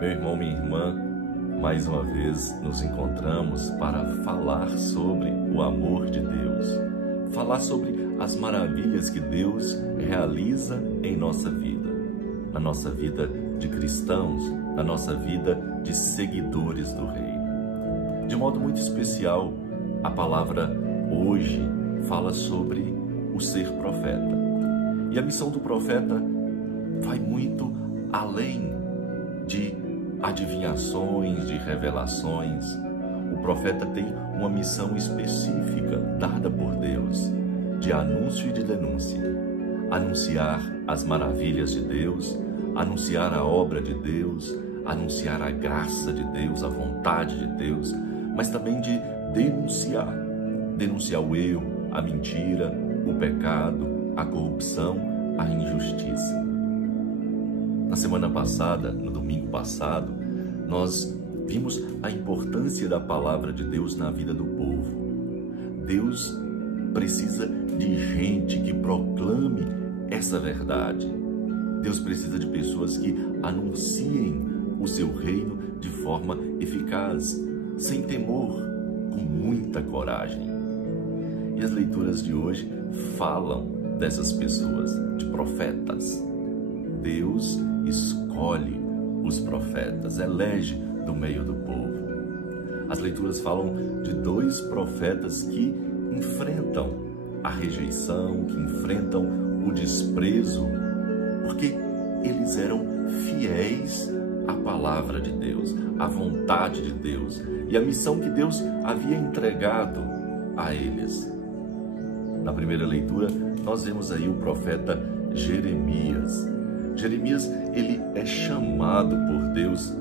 Meu irmão, minha irmã, mais uma vez nos encontramos para falar sobre o amor de Deus, falar sobre as maravilhas que Deus realiza em nossa vida, na nossa vida de cristãos, na nossa vida de seguidores do Reino. De modo muito especial, a palavra hoje fala sobre o ser profeta. E a missão do profeta vai muito além de adivinhações, de revelações. O profeta tem uma missão específica dada por Deus, de anúncio e de denúncia. Anunciar as maravilhas de Deus, anunciar a obra de Deus, anunciar a graça de Deus, a vontade de Deus, mas também de denunciar o erro, a mentira, o pecado, a corrupção, a injustiça. Na semana passada, no domingo passado, nós vimos a importância da palavra de Deus na vida do povo. Deus precisa de gente que proclame essa verdade. Deus precisa de pessoas que anunciem o seu reino de forma eficaz, sem temor, com muita coragem. E as leituras de hoje falam dessas pessoas, de profetas. Deus escolhe os profetas, elege do meio do povo. As leituras falam de dois profetas que enfrentam a rejeição, que enfrentam o desprezo, porque eles eram fiéis à palavra de Deus, à vontade de Deus e à missão que Deus havia entregado a eles. Na primeira leitura, nós vemos aí o profeta Jeremias. Jeremias, ele é chamado por Deus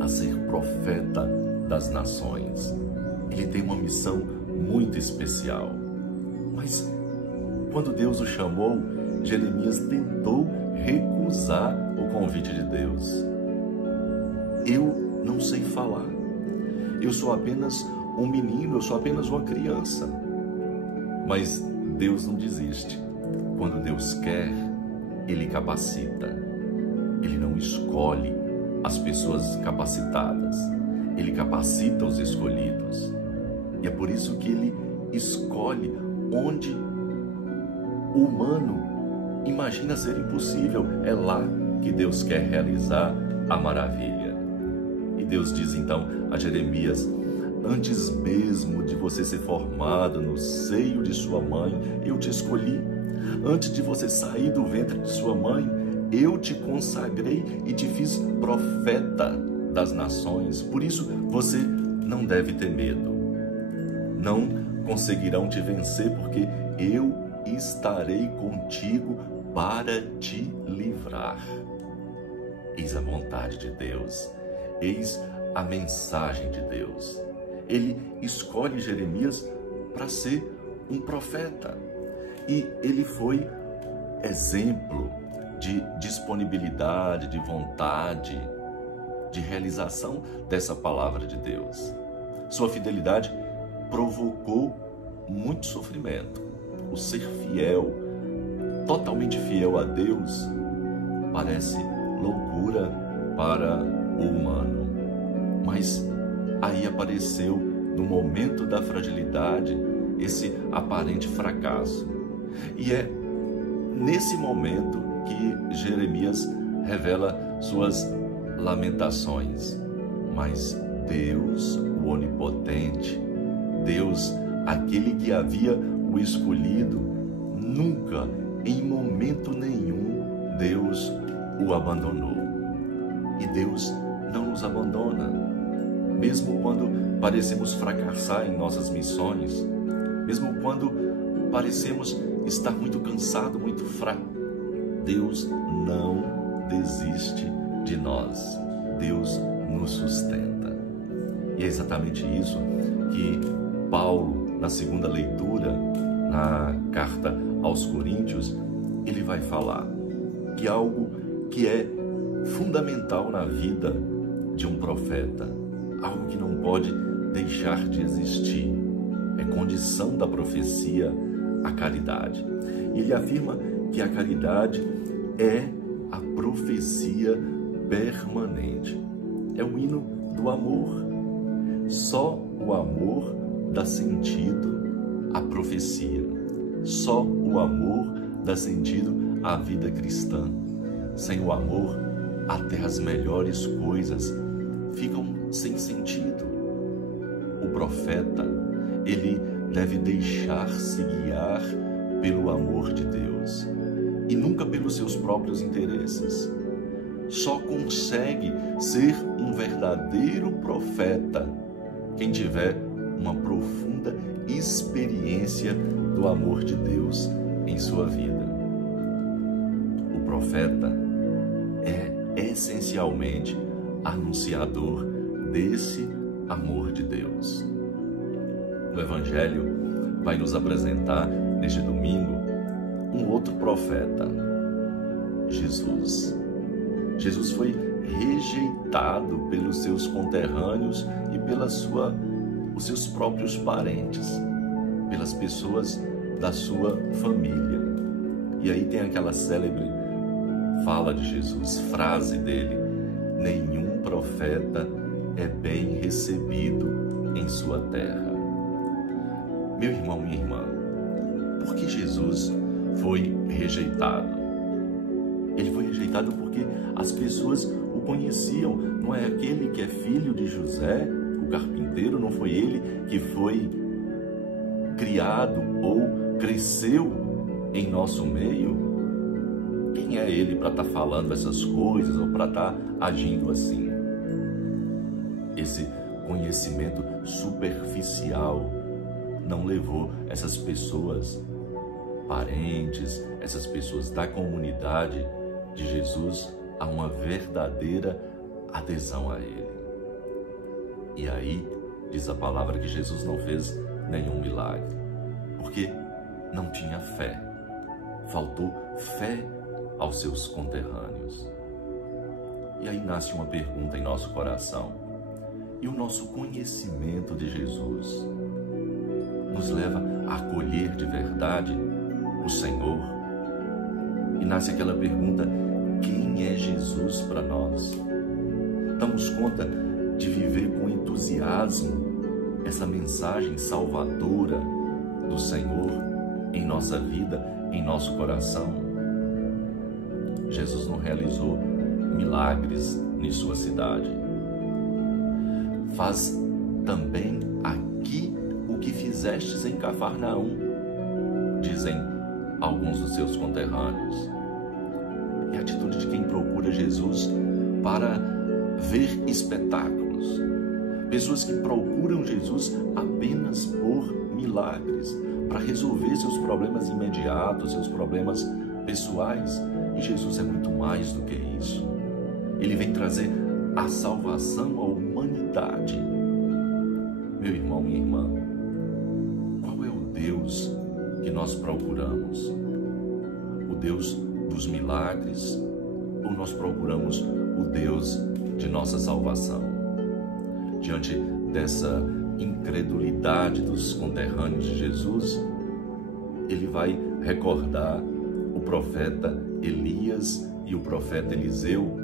a ser profeta das nações. Ele tem uma missão muito especial. Mas quando Deus o chamou, Jeremias tentou recusar o convite de Deus. Eu não sei falar. Eu sou apenas um menino, eu sou apenas uma criança. Mas Deus não desiste. Quando Deus quer, Ele capacita. Ele não escolhe as pessoas capacitadas. Ele capacita os escolhidos. E é por isso que Ele escolhe onde o humano imagina ser impossível. É lá que Deus quer realizar a maravilha. E Deus diz então a Jeremias: antes mesmo de você ser formado no seio de sua mãe, eu te escolhi. Antes de você sair do ventre de sua mãe, eu te consagrei e te fiz profeta das nações. Por isso, você não deve ter medo. Não conseguirão te vencer, porque eu estarei contigo para te livrar. Eis a vontade de Deus. Eis a mensagem de Deus. Ele escolhe Jeremias para ser um profeta. E ele foi exemplo de disponibilidade, de vontade, de realização dessa palavra de Deus. Sua fidelidade provocou muito sofrimento. O ser fiel, totalmente fiel a Deus, parece loucura para o humano. Mas aí apareceu, no momento da fragilidade, esse aparente fracasso. E é nesse momento que Jeremias revela suas lamentações. Mas Deus, o onipotente, Deus, aquele que havia o escolhido, nunca, em momento nenhum, Deus o abandonou. E Deus não nos abandona, mesmo quando parecemos fracassar em nossas missões, mesmo quando parecemos estar muito cansado, muito fraco. Deus não desiste de nós. Deus nos sustenta. E é exatamente isso que Paulo, na segunda leitura, na carta aos Coríntios, ele vai falar que algo que é fundamental na vida de um profeta, algo que não pode deixar de existir, é condição da profecia, a caridade. E ele afirma que a caridade é a profecia permanente. É o hino do amor. Só o amor dá sentido à profecia. Só o amor dá sentido à vida cristã. Sem o amor, até as melhores coisas ficam sem sentido. O profeta, ele deve deixar-se guiar pelo amor de Deus e nunca pelos seus próprios interesses. Só consegue ser um verdadeiro profeta quem tiver uma profunda experiência do amor de Deus em sua vida. O profeta é essencialmente anunciador desse amor de Deus. O Evangelho vai nos apresentar neste domingo um outro profeta, Jesus. Jesus foi rejeitado pelos seus conterrâneos e os seus próprios parentes, pelas pessoas da sua família. E aí tem aquela célebre fala de Jesus, frase dele: nenhum profeta é bem recebido em sua terra. Meu irmão, minha irmã, por que Jesus foi rejeitado? Ele foi rejeitado porque as pessoas o conheciam. Não é aquele que é filho de José, o carpinteiro? Não foi ele que foi criado ou cresceu em nosso meio? Quem é ele para estar falando essas coisas ou para estar agindo assim? Esse conhecimento superficial não levou essas pessoas, parentes, essas pessoas da comunidade de Jesus a uma verdadeira adesão a Ele. E aí, diz a palavra que Jesus não fez nenhum milagre, porque não tinha fé. Faltou fé aos seus conterrâneos. E aí nasce uma pergunta em nosso coração: e o nosso conhecimento de Jesus nos leva a acolher de verdade o Senhor? E nasce aquela pergunta: quem é Jesus para nós? Damos conta de viver com entusiasmo essa mensagem salvadora do Senhor em nossa vida, em nosso coração? Jesus não realizou milagres em sua cidade. Faz também aqui o que fizestes em Cafarnaum, dizem alguns dos seus conterrâneos. É a atitude de quem procura Jesus para ver espetáculos. Pessoas que procuram Jesus apenas por milagres, para resolver seus problemas imediatos, seus problemas pessoais. E Jesus é muito mais do que isso. Ele vem trazer a salvação à humanidade. Meu irmão, minha irmã, qual é o Deus que nós procuramos? O Deus dos milagres ou nós procuramos o Deus de nossa salvação? Diante dessa incredulidade dos conterrâneos de Jesus, ele vai recordar o profeta Elias e o profeta Eliseu,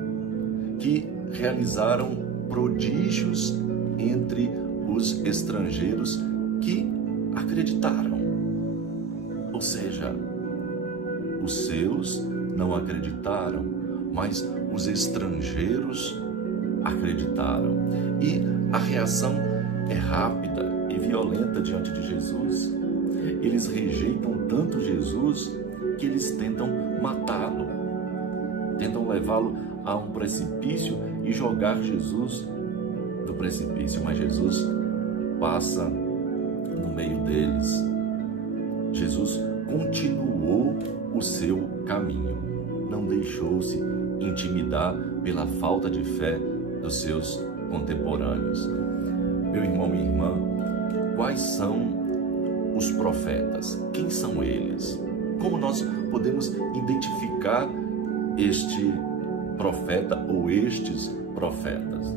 que realizaram prodígios entre os estrangeiros que acreditaram. Ou seja, os seus não acreditaram, mas os estrangeiros acreditaram. E a reação é rápida e violenta diante de Jesus. Eles rejeitam tanto Jesus que eles tentam matá-lo, tentam levá-lo a um precipício e jogar Jesus do precipício, mas Jesus passa no meio deles. Jesus continuou o seu caminho, não deixou-se intimidar pela falta de fé dos seus contemporâneos. Meu irmão, minha irmã, quais são os profetas? Quem são eles? Como nós podemos identificar este profeta ou estes profetas?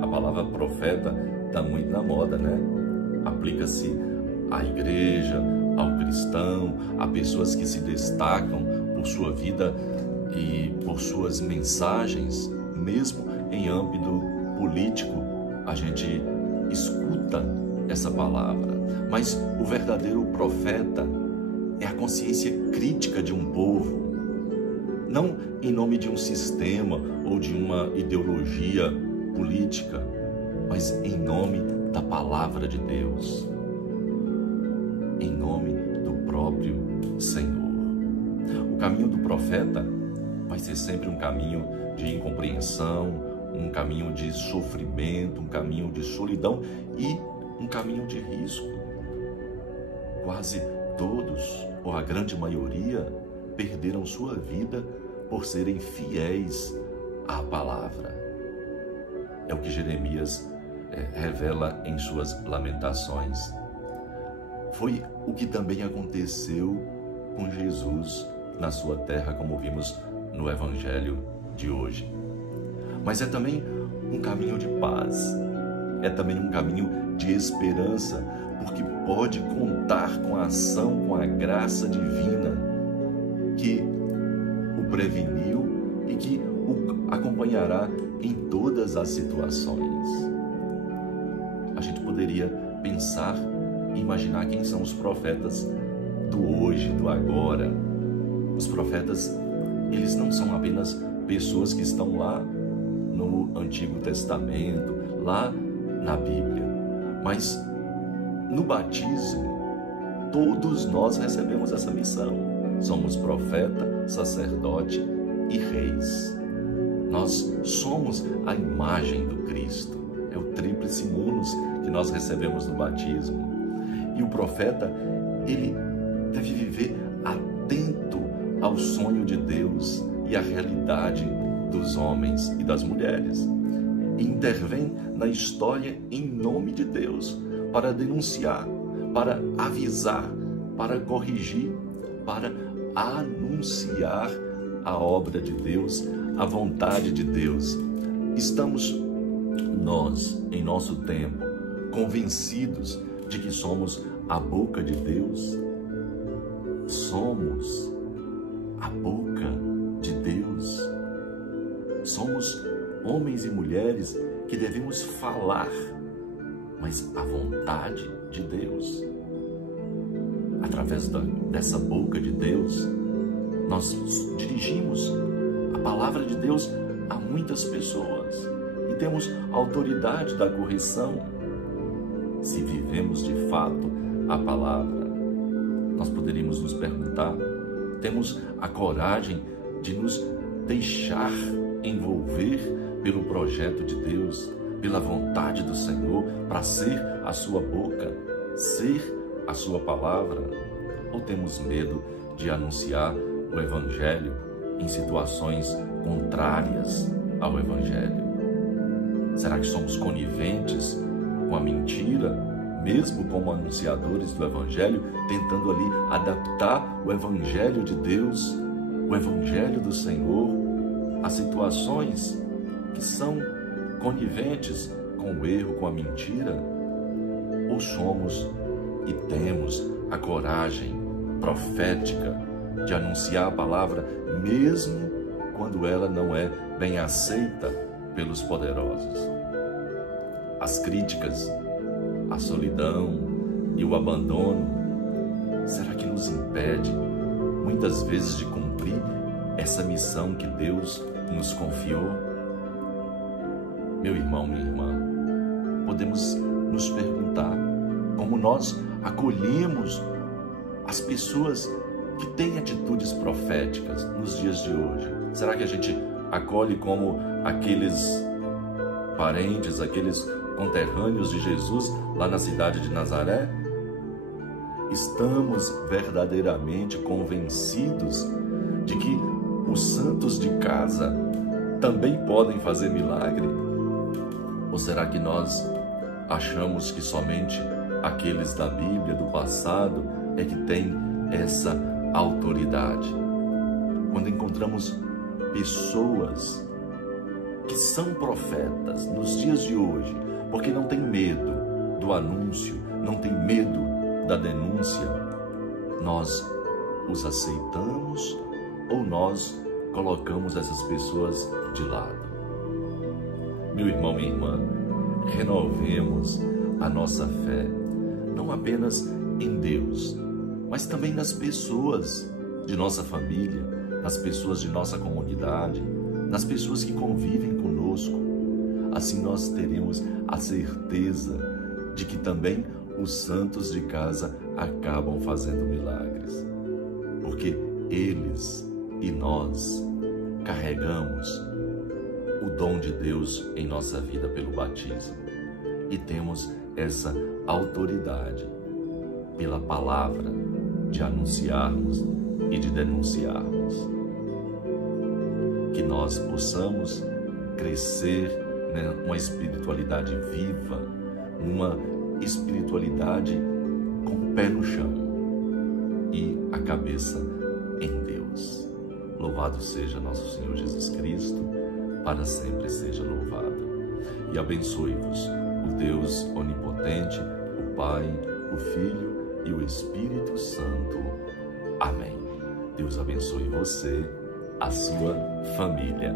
A palavra profeta está muito na moda, né? Aplica-se à igreja, ao cristão, a pessoas que se destacam por sua vida e por suas mensagens mesmo em âmbito político, a gente escuta essa palavra. Mas o verdadeiro profeta é a consciência crítica de um povo, não em nome de um sistema ou de uma ideologia política, mas em nome da palavra de Deus, em nome do próprio Senhor. O caminho do profeta vai ser sempre um caminho de incompreensão, um caminho de sofrimento, um caminho de solidão e um caminho de risco. Quase todos, ou a grande maioria, perderam sua vida por serem fiéis à palavra. É o que Jeremias revela em suas lamentações. Foi o que também aconteceu com Jesus na sua terra, como vimos no Evangelho de hoje. Mas é também um caminho de paz, é também um caminho de esperança, porque pode contar com a ação, com a graça divina que o preveniu e que o acompanhará em todas as situações. A gente poderia pensar e imaginar quem são os profetas do hoje, do agora. Os profetas, eles não são apenas pessoas que estão lá no Antigo Testamento, lá na Bíblia, mas no batismo, todos nós recebemos essa missão. Somos profeta, sacerdote e reis. Nós somos a imagem do Cristo. É o tríplice unus que nós recebemos no batismo. E o profeta, ele deve viver atento ao sonho de Deus e à realidade dos homens e das mulheres. E intervém na história em nome de Deus, para denunciar, para avisar, para corrigir, para anunciar a obra de Deus, a vontade de Deus. Estamos nós, em nosso tempo, convencidos de que somos a boca de Deus? Somos a boca de Deus. Somos homens e mulheres que devemos falar, mas a vontade de Deus. Através dessa boca de Deus, nós dirigimos a palavra de Deus a muitas pessoas e temos autoridade da correção. Se vivemos de fato a palavra, nós poderíamos nos perguntar: temos a coragem de nos deixar envolver pelo projeto de Deus, pela vontade do Senhor, para ser a sua boca, ser a sua palavra? Ou temos medo de anunciar o Evangelho em situações contrárias ao Evangelho? Será que somos coniventes com a mentira, mesmo como anunciadores do Evangelho, tentando ali adaptar o Evangelho de Deus, o Evangelho do Senhor, a situações que são coniventes com o erro, com a mentira? Ou somos e temos a coragem profética de anunciar a palavra, mesmo quando ela não é bem aceita pelos poderosos? As críticas, a solidão e o abandono, será que nos impede muitas vezes de cumprir essa missão que Deus nos confiou? Meu irmão, minha irmã, podemos nos perguntar como nós acolhemos as pessoas que têm atitudes proféticas nos dias de hoje. Será que a gente acolhe como aqueles parentes, aqueles conterrâneos de Jesus lá na cidade de Nazaré? Estamos verdadeiramente convencidos de que os santos de casa também podem fazer milagre? Ou será que nós achamos que somente aqueles da Bíblia, do passado, é que têm essa autoridade? Quando encontramos pessoas que são profetas nos dias de hoje, porque não tem medo do anúncio, não tem medo da denúncia, nós os aceitamos ou nós colocamos essas pessoas de lado? Meu irmão, minha irmã, renovemos a nossa fé, não apenas em Deus, mas também nas pessoas de nossa família, nas pessoas de nossa comunidade, nas pessoas que convivem conosco. Assim nós teremos a certeza de que também os santos de casa acabam fazendo milagres, porque eles e nós carregamos o dom de Deus em nossa vida pelo batismo e temos essa autoridade pela palavra de anunciarmos e de denunciarmos. Que nós possamos crescer numa espiritualidade viva, numa espiritualidade com o pé no chão e a cabeça em Deus. Louvado seja nosso Senhor Jesus Cristo, para sempre seja louvado. E abençoe-vos o Deus onipotente, o Pai, o Filho e o Espírito Santo. Amém. Deus abençoe você, a sua família.